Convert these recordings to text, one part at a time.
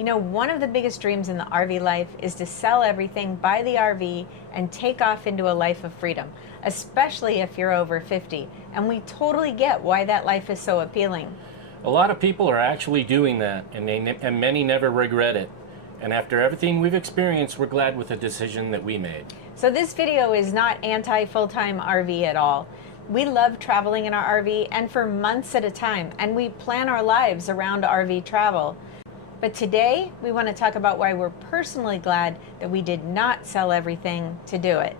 You know, one of the biggest dreams in the RV life is to sell everything, buy the RV, and take off into a life of freedom, especially if you're over 50. And we totally get why that life is so appealing. A lot of people are actually doing that, and many never regret it. And after everything we've experienced, we're glad with the decision that we made. So this video is not anti-full-time RV at all. We love traveling in our RV and for months at a time, and we plan our lives around RV travel. But today, we want to talk about why we're personally glad that we did not sell everything to do it.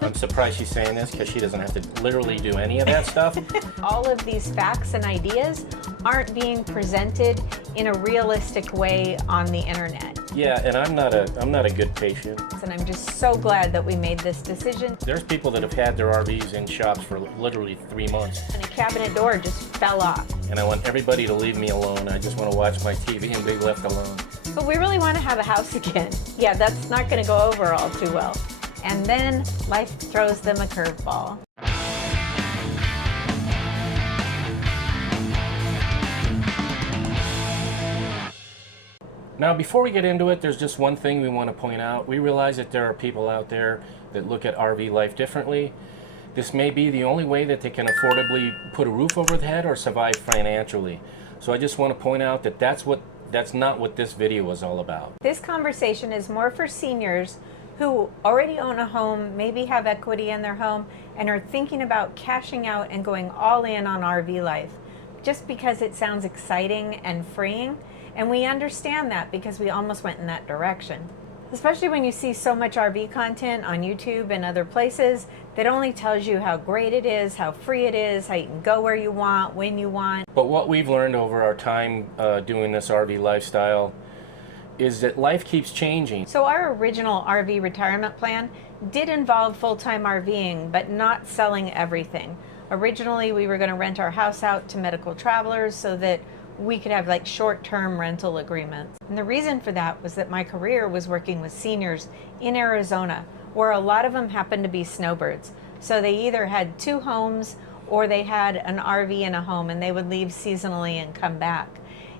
I'm surprised she's saying this because she doesn't have to literally do any of that stuff. All of these facts and ideas aren't being presented in a realistic way on the internet. Yeah, and I'm not a good patient. And I'm just so glad that we made this decision. There's people that have had their RVs in shops for literally 3 months. And a cabinet door just fell off. And I want everybody to leave me alone. I just want to watch my TV and be left alone. But we really want to have a house again. Yeah, that's not going to go over all too well. And then life throws them a curveball. Now, before we get into it, there's just one thing we want to point out. We realize that there are people out there that look at RV life differently. This may be the only way that they can affordably put a roof over their head or survive financially. So I just want to point out that that's not what this video is all about. This conversation is more for seniors who already own a home, maybe have equity in their home, and are thinking about cashing out and going all in on RV life, just because it sounds exciting and freeing. And we understand that because we almost went in that direction. Especially when you see so much RV content on YouTube and other places that only tells you how great it is, how free it is, how you can go where you want, when you want. But what we've learned over our time doing this RV lifestyle is that life keeps changing. So our original RV retirement plan did involve full-time RVing, but not selling everything. Originally, we were going to rent our house out to medical travelers so that we could have like short-term rental agreements. And the reason for that was that my career was working with seniors in Arizona, where a lot of them happened to be snowbirds. So they either had 2 homes or they had an RV and a home, and they would leave seasonally and come back.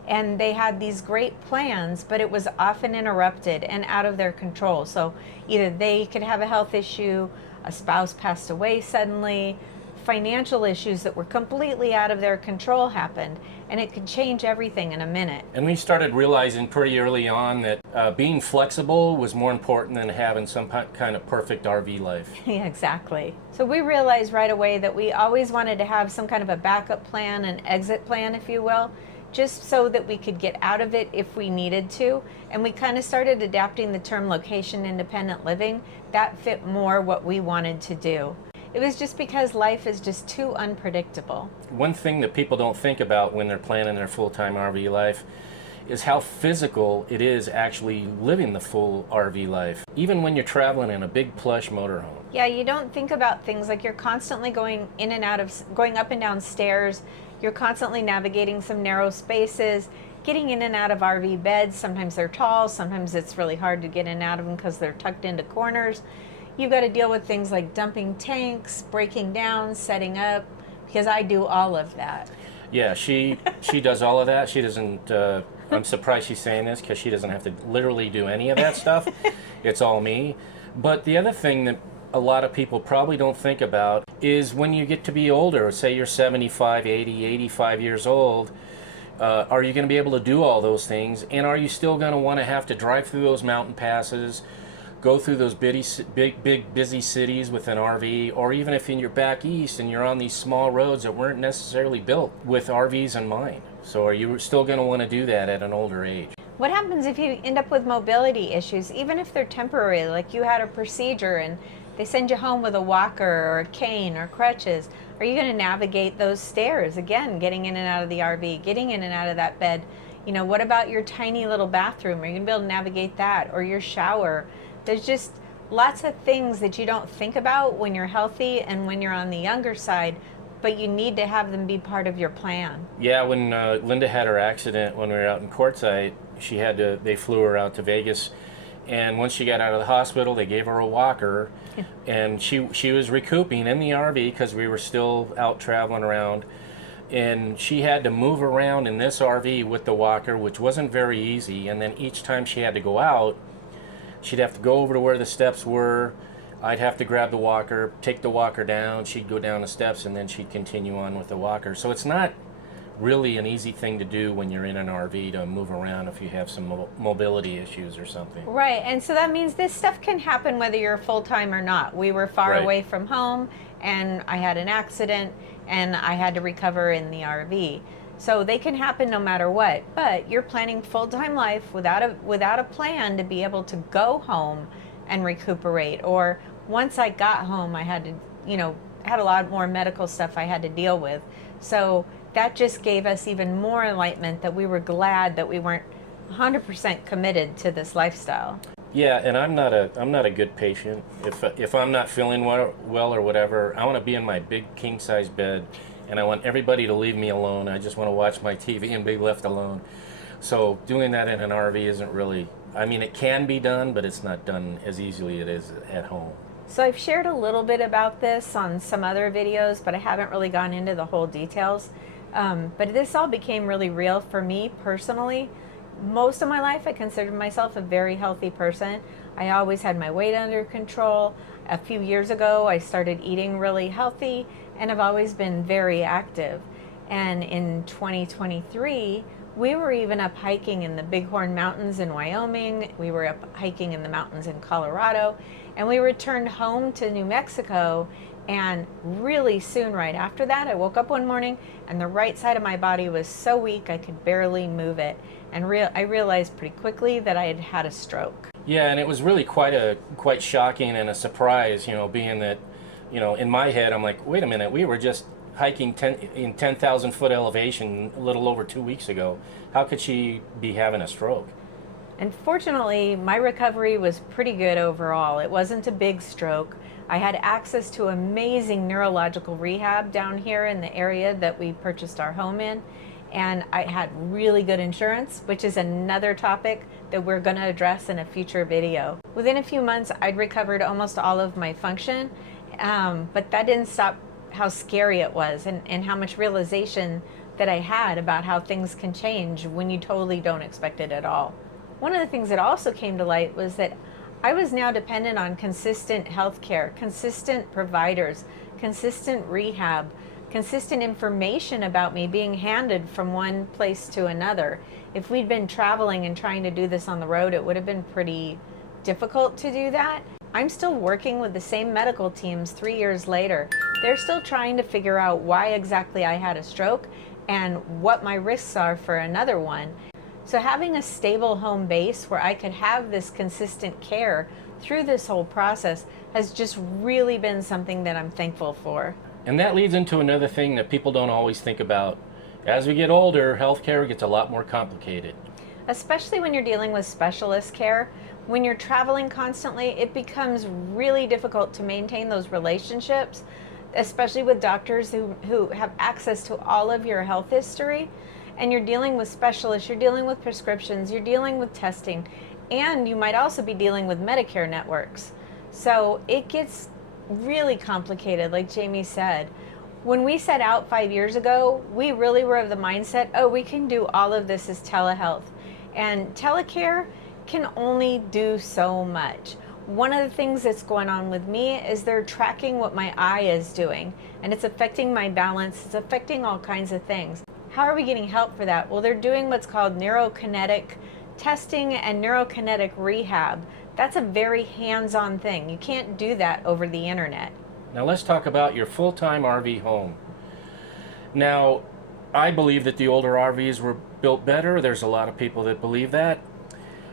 And they had these great plans, but it was often interrupted and out of their control. So either they could have a health issue, a spouse passed away suddenly, financial issues that were completely out of their control happened, and it could change everything in a minute. And we started realizing pretty early on that being flexible was more important than having some kind of perfect RV life. Yeah, exactly. So we realized right away that we always wanted to have some kind of a backup plan, an exit plan, if you will, just so that we could get out of it if we needed to. And we kind of started adapting the term location independent living. That fit more what we wanted to do. It was just because life is just too unpredictable. One thing that people don't think about when they're planning their full-time RV life is how physical it is actually living the full RV life, even when you're traveling in a big plush motorhome. Yeah, you don't think about things like you're constantly going in and out of, going up and down stairs. You're constantly navigating some narrow spaces, getting in and out of RV beds. Sometimes they're tall, sometimes it's really hard to get in and out of them because they're tucked into corners. You've got to deal with things like dumping tanks, breaking down, setting up, because I do all of that. Yeah, she does all of that. She doesn't, I'm surprised she's saying this because she doesn't have to literally do any of that stuff. It's all me. But the other thing that a lot of people probably don't think about is when you get to be older, say you're 75, 80, 85 years old, are you going to be able to do all those things? And are you still going to want to have to drive through those mountain passes, go through those big busy cities with an RV, or even if you're back east and you're on these small roads that weren't necessarily built with RVs in mind? So are you still going to want to do that at an older age? What happens if you end up with mobility issues, even if they're temporary, like you had a procedure and they send you home with a walker or a cane or crutches? Are you going to navigate those stairs? Again, getting in and out of the RV, getting in and out of that bed. You know, what about your tiny little bathroom? Are you going to be able to navigate that? Or your shower? There's just lots of things that you don't think about when you're healthy and when you're on the younger side, but you need to have them be part of your plan. Yeah, when Linda had her accident when we were out in Quartzsite, they flew her out to Vegas, and once she got out of the hospital, they gave her a walker, and she was recouping in the RV because we were still out traveling around. and she had to move around in this RV with the walker, which wasn't very easy. And then each time she had to go out, she'd have to go over to where the steps were. I'd have to grab the walker, take the walker down. She'd go down the steps, and then she'd continue on with the walker. So it's not really an easy thing to do when you're in an RV, to move around if you have some mobility issues or something. Right, and so that means this stuff can happen whether you're full-time or not. We were far Right. away from home, and I had an accident, and I had to recover in the RV. So they can happen no matter what. But you're planning full-time life without a plan to be able to go home and recuperate. Or once I got home, I had to, had a lot more medical stuff I had to deal with. So that just gave us even more enlightenment that we were glad that we weren't 100% committed to this lifestyle. Yeah, and I'm not a good patient. If I'm not feeling well or whatever, I want to be in my big king size bed, and I want everybody to leave me alone. I just want to watch my TV and be left alone. So doing that in an RV isn't really. I mean, it can be done, but it's not done as easily as it is at home. So I've shared a little bit about this on some other videos, but I haven't really gone into the whole details. But this all became really real for me personally. Most of my life, I considered myself a very healthy person. I always had my weight under control. A few years ago, I started eating really healthy, and I've always been very active. And in 2023, we were even up hiking in the Bighorn Mountains in Wyoming. We were up hiking in the mountains in Colorado. And we returned home to New Mexico. And really soon right after that, I woke up one morning and the right side of my body was so weak I could barely move it. And I realized pretty quickly that I had had a stroke. Yeah, and it was really quite shocking and a surprise, being that, in my head, I'm like, wait a minute, we were just hiking in 10,000 foot elevation a little over 2 weeks ago. How could she be having a stroke? And fortunately, my recovery was pretty good overall. It wasn't a big stroke. I had access to amazing neurological rehab down here in the area that we purchased our home in. And I had really good insurance, which is another topic that we're going to address in a future video. Within a few months, I'd recovered almost all of my function, but that didn't stop how scary it was and how much realization that I had about how things can change when you totally don't expect it at all. One of the things that also came to light was that I was now dependent on consistent health care, consistent providers, consistent rehab, consistent information about me being handed from one place to another. If we'd been traveling and trying to do this on the road, it would have been pretty difficult to do that. I'm still working with the same medical teams 3 years later. They're still trying to figure out why exactly I had a stroke and what my risks are for another one. So having a stable home base where I could have this consistent care through this whole process has just really been something that I'm thankful for. And that leads into another thing that people don't always think about. As we get older, healthcare gets a lot more complicated. Especially when you're dealing with specialist care. When you're traveling constantly, it becomes really difficult to maintain those relationships, especially with doctors who have access to all of your health history. And you're dealing with specialists, you're dealing with prescriptions, you're dealing with testing, and you might also be dealing with Medicare networks. So it gets really complicated, like Jamie said. When we set out 5 years ago, we really were of the mindset, oh, we can do all of this as telehealth. And telecare can only do so much. One of the things that's going on with me is they're tracking what my eye is doing, and it's affecting my balance, it's affecting all kinds of things. How are we getting help for that? Well, they're doing what's called neurokinetic testing and neurokinetic rehab. That's a very hands-on thing. You can't do that over the internet. Now let's talk about your full-time RV home. Now, I believe that the older RVs were built better. There's a lot of people that believe that.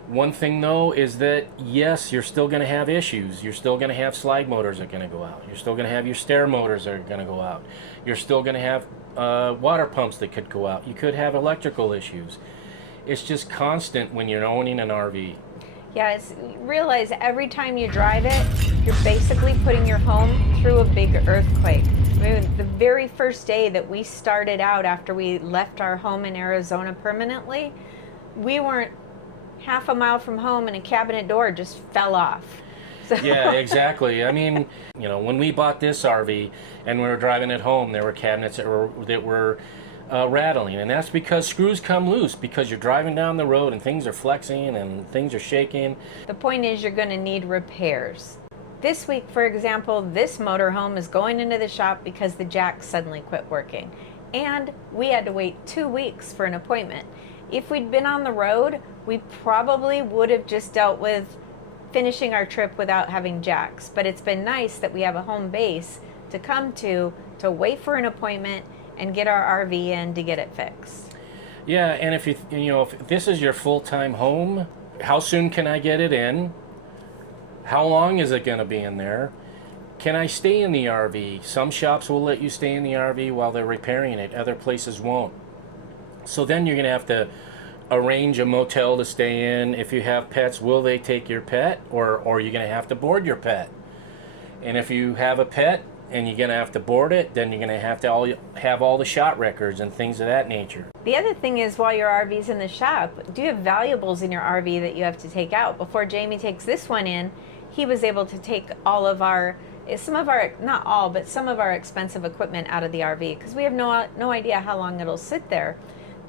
One thing though is that yes, you're still going to have issues. You're still going to have slide motors that are going to go out. You're still going to have your stair motors that are going to go out. You're still going to have water pumps that could go out. You could have electrical issues. It's just constant when you're owning an RV. Yeah, realize every time you drive it, you're basically putting your home through a big earthquake. I mean, the very first day that we started out after we left our home in Arizona permanently, we weren't half a mile from home and a cabinet door just fell off. So. Yeah, exactly. I mean, when we bought this RV and we were driving it home, there were cabinets that were rattling, and that's because screws come loose because you're driving down the road and things are flexing and things are shaking. The point is you're going to need repairs. This week, for example, this motorhome is going into the shop because the jack suddenly quit working. And we had to wait 2 weeks for an appointment. If we'd been on the road, we probably would have just dealt with finishing our trip without having jacks. But it's been nice that we have a home base to come to wait for an appointment and get our RV in to get it fixed. Yeah, and if if this is your full-time home, how soon can I get it in? How long is it going to be in there? Can I stay in the RV? Some shops will let you stay in the RV while they're repairing it. Other places won't. So then you're going to have to arrange a motel to stay in. If you have pets, will they take your pet? Or are you going to have to board your pet? And if you have a pet and you're going to have to board it, then you're going to have all the shot records and things of that nature. The other thing is, while your RV's in the shop, do you have valuables in your RV that you have to take out? Before Jamie takes this one in, he was able to take all of our, some of our, not all, but some of our expensive equipment out of the RV because we have no idea how long it'll sit there.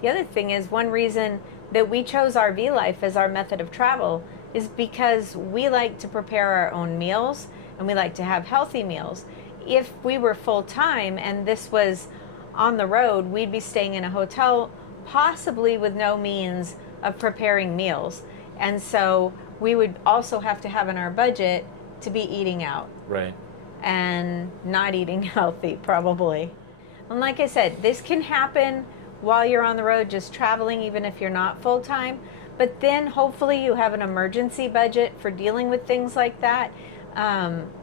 The other thing is, one reason that we chose RV life as our method of travel is because we like to prepare our own meals and we like to have healthy meals. If we were full-time and this was on the road, we'd be staying in a hotel, possibly with no means of preparing meals. And so we would also have to have in our budget to be eating out. Right. And not eating healthy, probably. And like I said, this can happen while you're on the road, just traveling, even if you're not full-time. But then hopefully you have an emergency budget for dealing with things like that.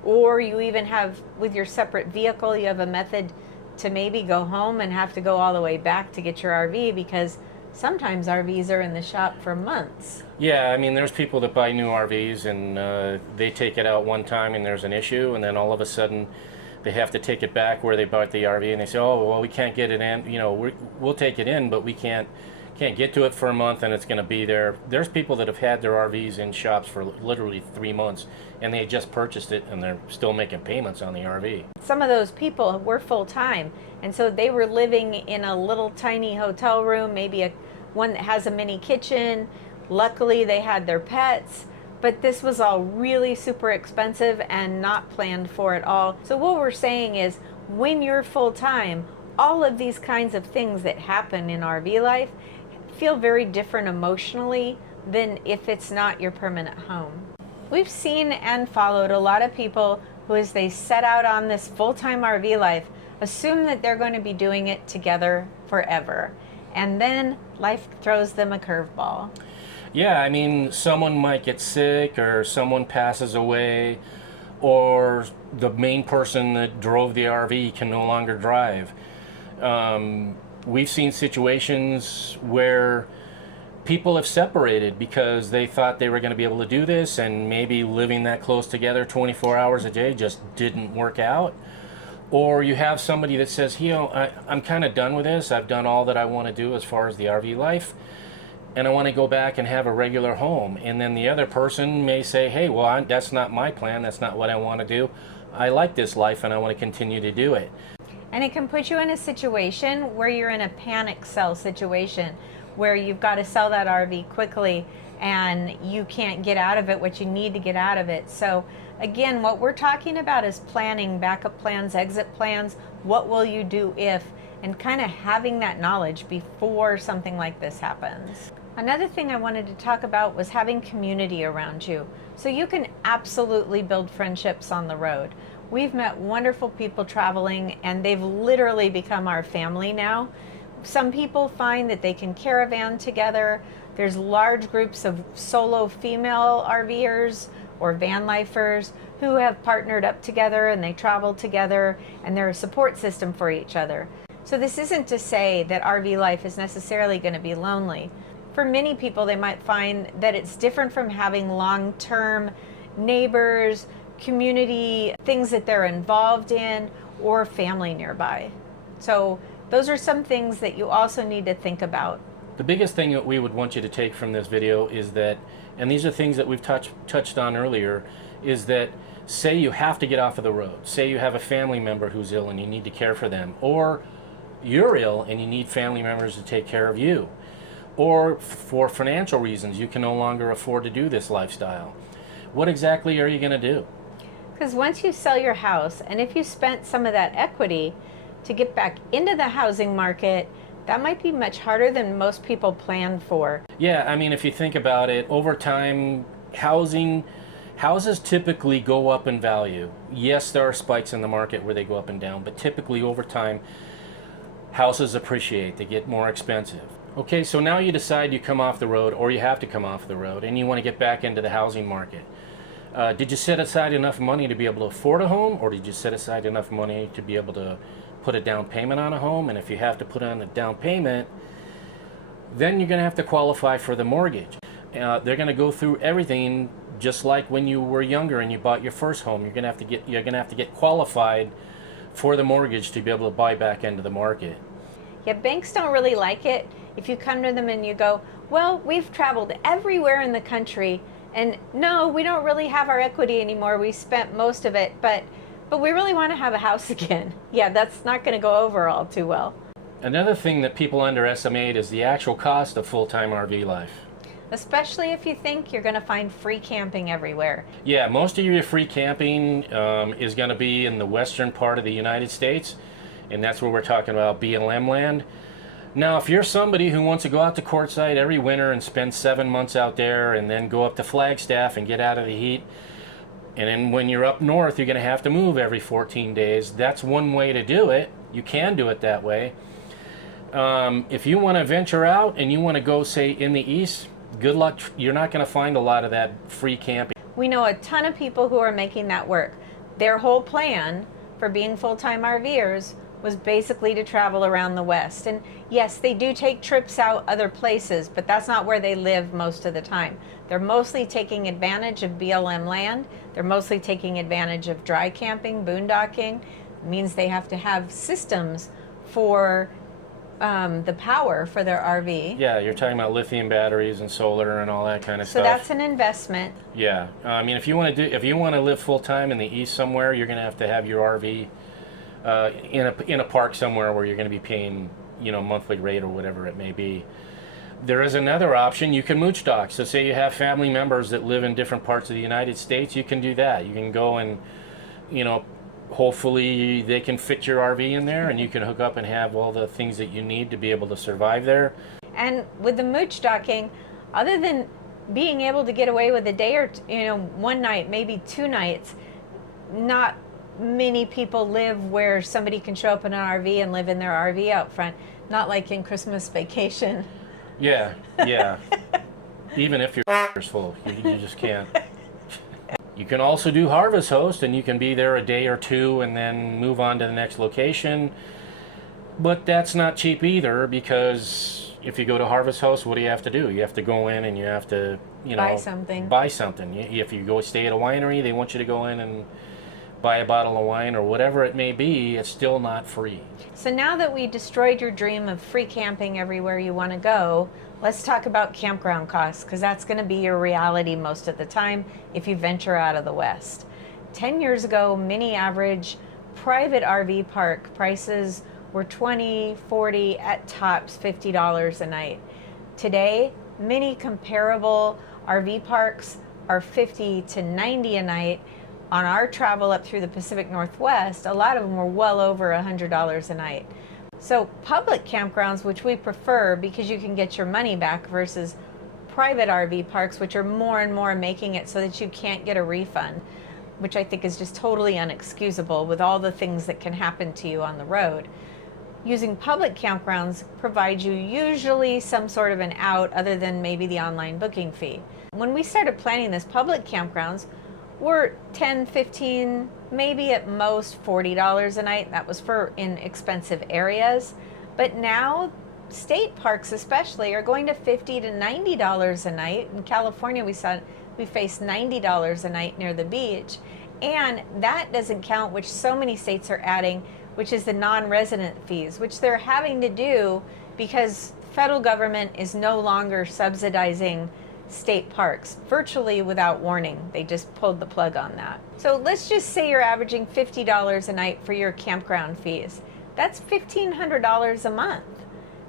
Or you even have, with your separate vehicle, you have a method to maybe go home and have to go all the way back to get your RV, because sometimes RVs are in the shop for months. Yeah, I mean, there's people that buy new RVs and they take it out one time and there's an issue, and then all of a sudden they have to take it back where they bought the RV, and they say, oh, well, we can't get it in. We'll take it in, but we can't get to it for a month, and it's going to be there. There's people that have had their RVs in shops for literally 3 months, and they just purchased it, and they're still making payments on the RV. Some of those people were full-time, and so they were living in a little tiny hotel room, maybe one that has a mini kitchen. Luckily, they had their pets, but this was all really super expensive and not planned for at all. So what we're saying is, when you're full-time, all of these kinds of things that happen in RV life feel very different emotionally than if it's not your permanent home. We've seen and followed a lot of people who, as they set out on this full-time RV life, assume that they're going to be doing it together forever. And then life throws them a curveball. Yeah, I mean, someone might get sick, or someone passes away, or the main person that drove the RV can no longer drive. We've seen situations where people have separated because they thought they were going to be able to do this, and maybe living that close together 24 hours a day just didn't work out. Or you have somebody that says, I'm kind of done with this. I've done all that I want to do as far as the RV life, and I want to go back and have a regular home. And then the other person may say, hey, well, that's not my plan. That's not what I want to do. I like this life and I want to continue to do it. And it can put you in a situation where you're in a panic sell situation, where you've got to sell that RV quickly and you can't get out of it what you need to get out of it. So again, what we're talking about is planning, backup plans, exit plans. What will you do if, and kind of having that knowledge before something like this happens. Another thing I wanted to talk about was having community around you. So you can absolutely build friendships on the road. We've met wonderful people traveling, and they've literally become our family now. Some people find that they can caravan together. There's large groups of solo female RVers or van lifers who have partnered up together and they travel together, and they're a support system for each other. So this isn't to say that RV life is necessarily going to be lonely. For many people, they might find that it's different from having long-term neighbors, community, things that they're involved in, or family nearby. So those are some things that you also need to think about. The biggest thing that we would want you to take from this video is that, and these are things that we've touched on earlier, is that say you have to get off of the road. Say you have a family member who's ill and you need to care for them, or you're ill and you need family members to take care of you. Or for financial reasons, you can no longer afford to do this lifestyle. What exactly are you going to do? Because once you sell your house, and if you spent some of that equity to get back into the housing market, that might be much harder than most people planned for. Yeah, I mean, if you think about it, over time, houses typically go up in value. Yes, there are spikes in the market where they go up and down, but typically over time, houses appreciate, they get more expensive. Okay, so now you decide you come off the road, or you have to come off the road, and you want to get back into the housing market. Did you set aside enough money to be able to afford a home, or did you set aside enough money to be able to put a down payment on a home? And if you have to put on a down payment, then you're going to have to qualify for the mortgage. They're going to go through everything just like when you were younger and you bought your first home. You're going to have to get qualified for the mortgage to be able to buy back into the market. Yeah, banks don't really like it if you come to them and you go, well, we've traveled everywhere in the country, and no, we don't really have our equity anymore. We spent most of it, but we really want to have a house again. Yeah, that's not going to go over all too well. Another thing that people underestimate is the actual cost of full-time RV life. Especially if you think you're going to find free camping everywhere. Yeah, most of your free camping is going to be in the western part of the United States, and that's where we're talking about BLM land. Now, if you're somebody who wants to go out to Quartzsite every winter and spend 7 months out there and then go up to Flagstaff and get out of the heat, and then when you're up north, you're going to have to move every 14 days, that's one way to do it. You can do it that way. If you want to venture out and you want to go, say, in the east, good luck. You're not going to find a lot of that free camping. We know a ton of people who are making that work. Their whole plan for being full-time RVers was basically to travel around the West. And yes, they do take trips out other places, but that's not where they live most of the time. They're mostly taking advantage of BLM land. They're mostly taking advantage of dry camping, boondocking. It means they have to have systems for the power for their RV. Yeah, you're talking about lithium batteries and solar and all that kind of So stuff. that's an investment. Yeah, I mean, if you want to live full time in the east somewhere, you're going to have your RV in a park somewhere where you're going to be paying, monthly rate or whatever it may be. There is another option. You can mooch dock. So say you have family members that live in different parts of the United States, you can do that. You can go and, hopefully they can fit your RV in there and you can hook up and have all the things that you need to be able to survive there. And with the mooch docking, other than being able to get away with a day or one night, maybe 2 nights, not many people live where somebody can show up in an RV and live in their RV out front. Not like in Christmas Vacation. Yeah. Even if your is full, you just can't. You can also do Harvest Host, and you can be there a day or two and then move on to the next location. But that's not cheap either, because if you go to Harvest Host, what do you have to do? You have to go in and you have to, buy something. If you go stay at a winery, they want you to go in and buy a bottle of wine or whatever it may be. It's still not free. So now that we destroyed your dream of free camping everywhere you want to go, let's talk about campground costs, because that's going to be your reality most of the time if you venture out of the West. 10 years ago, mini average private RV park prices were $20, $40, at tops $50 a night. Today, many comparable RV parks are $50 to $90 a night. On our travel up through the Pacific Northwest, a lot of them were well over $100 a night. So public campgrounds, which we prefer because you can get your money back, versus private RV parks, which are more and more making it so that you can't get a refund, which I think is just totally unexcusable with all the things that can happen to you on the road. Using public campgrounds provides you usually some sort of an out other than maybe the online booking fee. When we started planning this, public campgrounds were $10, $15, maybe at most $40 a night. That was for in expensive areas. But now state parks especially are going to $50 to $90 a night. In California, we faced $90 a night near the beach. And that doesn't count, which so many states are adding, which is the non-resident fees, which they're having to do because federal government is no longer subsidizing state parks virtually without warning. They just pulled the plug on that. So let's just say you're averaging $50 a night for your campground fees. that's $1,500 a month.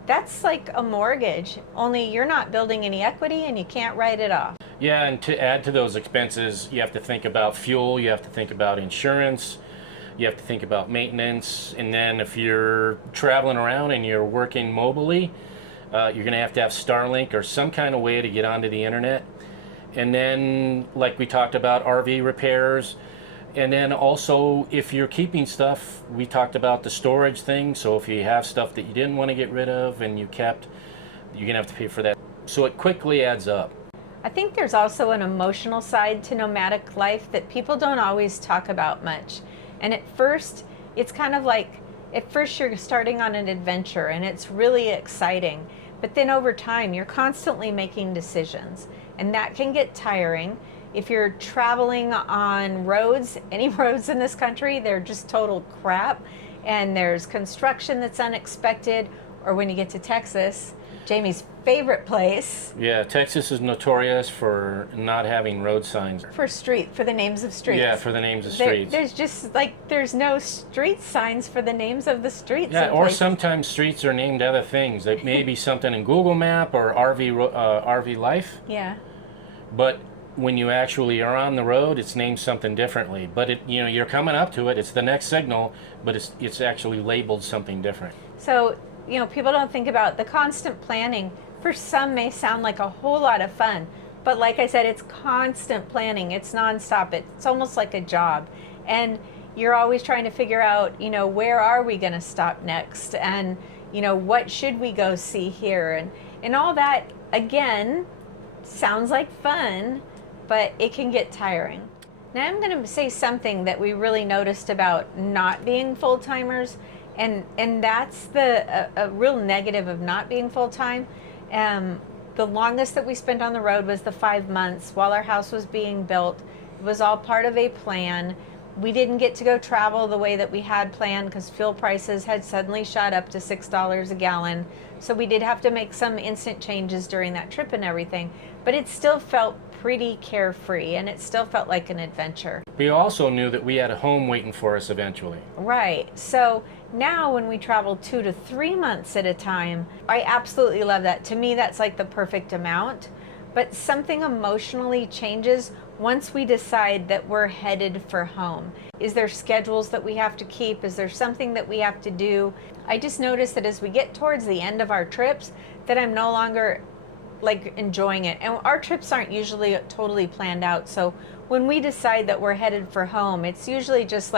That's like a mortgage, only you're not building any equity and you can't write it off. Yeah, and to add to those expenses, you have to think about fuel, you have to think about insurance, you have to think about maintenance, and then if you're traveling around and you're working mobily, you're going to have Starlink or some kind of way to get onto the internet. And then, like we talked about, RV repairs. And then also, if you're keeping stuff, we talked about the storage thing. So if you have stuff that you didn't want to get rid of and you kept, you're going to have to pay for that. So it quickly adds up. I think there's also an emotional side to nomadic life that people don't always talk about much. And at first, it's kind of like, at first you're starting on an adventure and it's really exciting. But then over time, you're constantly making decisions. And that can get tiring. If you're traveling on roads, any roads in this country, they're just total crap. And there's construction that's unexpected. Or when you get to Texas, Jamie's favorite place. Yeah, Texas is notorious for not having road signs. For the names of streets. Yeah, for the names of streets. There's just there's no street signs for the names of the streets. Yeah, or sometimes streets are named other things. It may be something in Google Map or RV Life. Yeah. But when you actually are on the road, it's named something differently. But you're coming up to it. It's the next signal, but it's actually labeled something different. So, people don't think about the constant planning. For some may sound like a whole lot of fun, but like I said, it's constant planning. It's nonstop. It's almost like a job. And you're always trying to figure out, where are we going to stop next? And, what should we go see here? And all that, again, sounds like fun, but it can get tiring. Now I'm going to say something that we really noticed about not being full-timers, and that's a real negative of not being full-time. The longest that we spent on the road was the 5 months while our house was being built. It was all part of a plan. We didn't get to go travel the way that we had planned because fuel prices had suddenly shot up to $6 a gallon. So we did have to make some instant changes during that trip and everything, but it still felt pretty carefree and it still felt like an adventure. We also knew that we had a home waiting for us eventually. Right. So now when we travel 2 to 3 months at a time, I absolutely love that. To me, that's like the perfect amount. But something emotionally changes once we decide that we're headed for home. Is there schedules that we have to keep? Is there something that we have to do? I just noticed that as we get towards the end of our trips, that I'm no longer enjoying it. And our trips aren't usually totally planned out. So when we decide that we're headed for home, it's usually just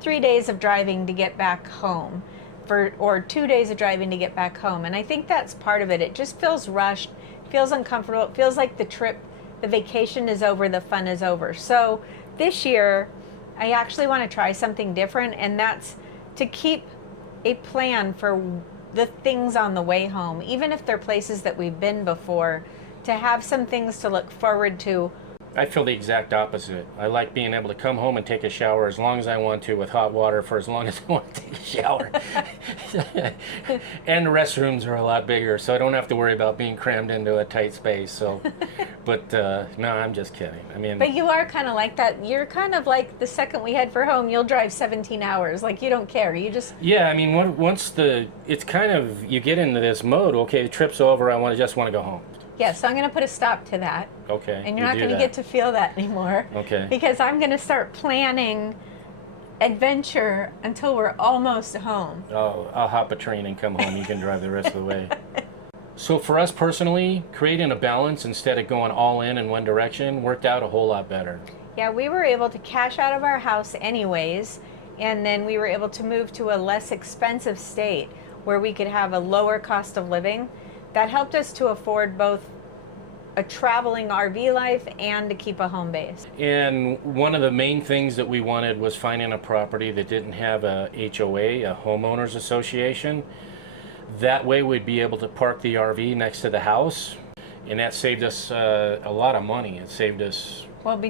3 days of driving to get back home, or 2 days of driving to get back home. And I think that's part of it. It just feels rushed, feels uncomfortable. It feels like the vacation is over, the fun is over. So this year, I actually want to try something different, and that's to keep a plan for the things on the way home, even if they're places that we've been before, to have some things to look forward to. I feel the exact opposite. I like being able to come home and take a shower as long as I want to with hot water for as long as I want to take a shower. And the restrooms are a lot bigger, so I don't have to worry about being crammed into a tight space. So, but no, I'm just kidding. I mean, but you are kind of like that. You're kind of like the second we head for home, you'll drive 17 hours. You don't care. You just... Yeah, I mean, it's kind of, you get into this mode. Okay, the trip's over. I just want to go home. Yeah, so I'm going to put a stop to that. Okay. And you're not going to get to feel that anymore. Okay. Because I'm going to start planning adventure until we're almost home. Oh, I'll hop a train and come home. You can drive the rest of the way. So for us personally, creating a balance instead of going all in one direction worked out a whole lot better. Yeah, we were able to cash out of our house anyways, and then we were able to move to a less expensive state where we could have a lower cost of living. That helped us to afford both a traveling RV life and to keep a home base. And one of the main things that we wanted was finding a property that didn't have a HOA, a homeowners association. That way we'd be able to park the RV next to the house, and that saved us a lot of money. It saved us... Well,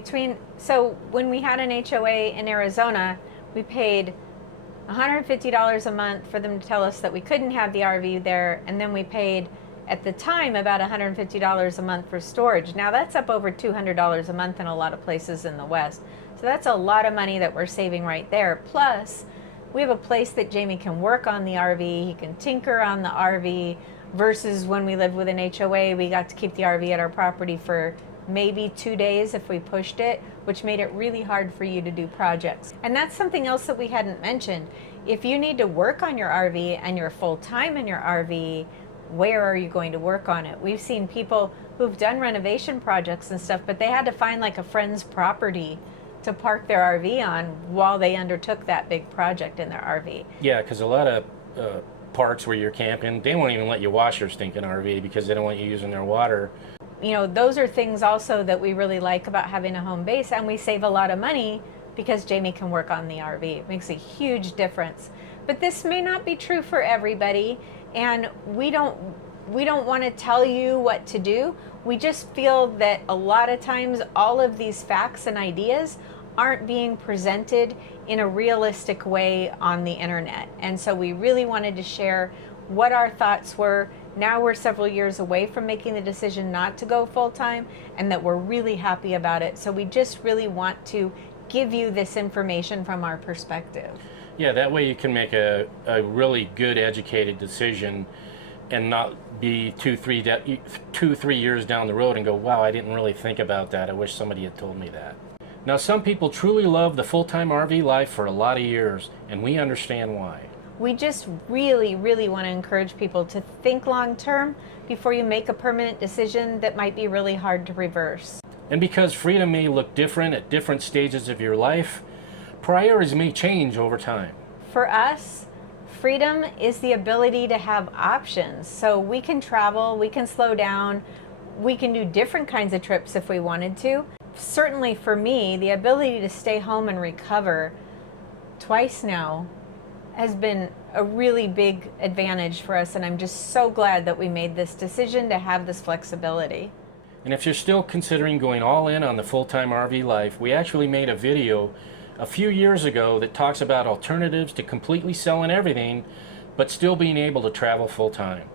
so when we had an HOA in Arizona, we paid $150 a month for them to tell us that we couldn't have the RV there, and then we paid at the time about $150 a month for storage. Now that's up over $200 a month in a lot of places in the West. So that's a lot of money that we're saving right there. Plus we have a place that Jamie can work on the RV, he can tinker on the RV, versus when we lived with an HOA, we got to keep the RV at our property for maybe 2 days if we pushed it, which made it really hard for you to do projects. And that's something else that we hadn't mentioned. If you need to work on your RV and you're full-time in your RV, where are you going to work on it? We've seen people who've done renovation projects and stuff, but they had to find like a friend's property to park their RV on while they undertook that big project in their RV. Yeah, because a lot of parks where you're camping, they won't even let you wash your stinking RV because they don't want you using their water. You know, those are things also that we really like about having a home base, and we save a lot of money because Jamie can work on the RV. It makes a huge difference. But this may not be true for everybody, and we don't want to tell you what to do. We just feel that a lot of times all of these facts and ideas aren't being presented in a realistic way on the internet. And so we really wanted to share what our thoughts were. Now we're several years away from making the decision not to go full-time, and that we're really happy about it. So we just really want to give you this information from our perspective. Yeah, that way you can make a really good educated decision and not be 2-3 years down the road and go, wow, I didn't really think about that. I wish somebody had told me that. Now, some people truly love the full-time RV life for a lot of years, and we understand why. We just really, really want to encourage people to think long-term before you make a permanent decision that might be really hard to reverse. And because freedom may look different at different stages of your life, priorities may change over time. For us, freedom is the ability to have options. So we can travel, we can slow down, we can do different kinds of trips if we wanted to. Certainly for me, the ability to stay home and recover twice now has been a really big advantage for us, and I'm just so glad that we made this decision to have this flexibility. And if you're still considering going all in on the full-time RV life, we actually made a video a few years ago that talks about alternatives to completely selling everything but still being able to travel full-time.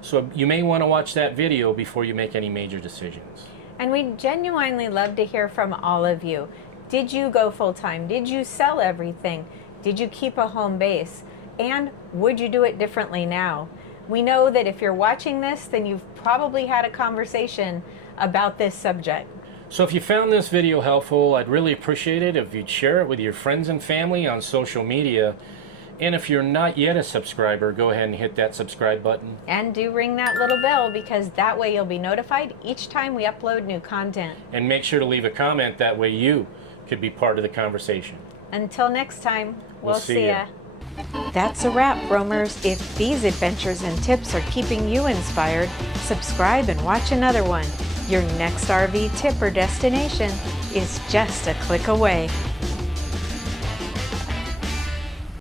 So you may want to watch that video before you make any major decisions. And we genuinely love to hear from all of you. Did you go full-time? Did you sell everything? Did you keep a home base? And would you do it differently now? We know that if you're watching this, then you've probably had a conversation about this subject. So if you found this video helpful, I'd really appreciate it if you'd share it with your friends and family on social media. And if you're not yet a subscriber, go ahead and hit that subscribe button. And do ring that little bell, because that way you'll be notified each time we upload new content. And make sure to leave a comment, that way you could be part of the conversation. Until next time, we'll see ya. That's a wrap, roamers. If these adventures and tips are keeping you inspired, subscribe and watch another one. Your next RV tip or destination is just a click away.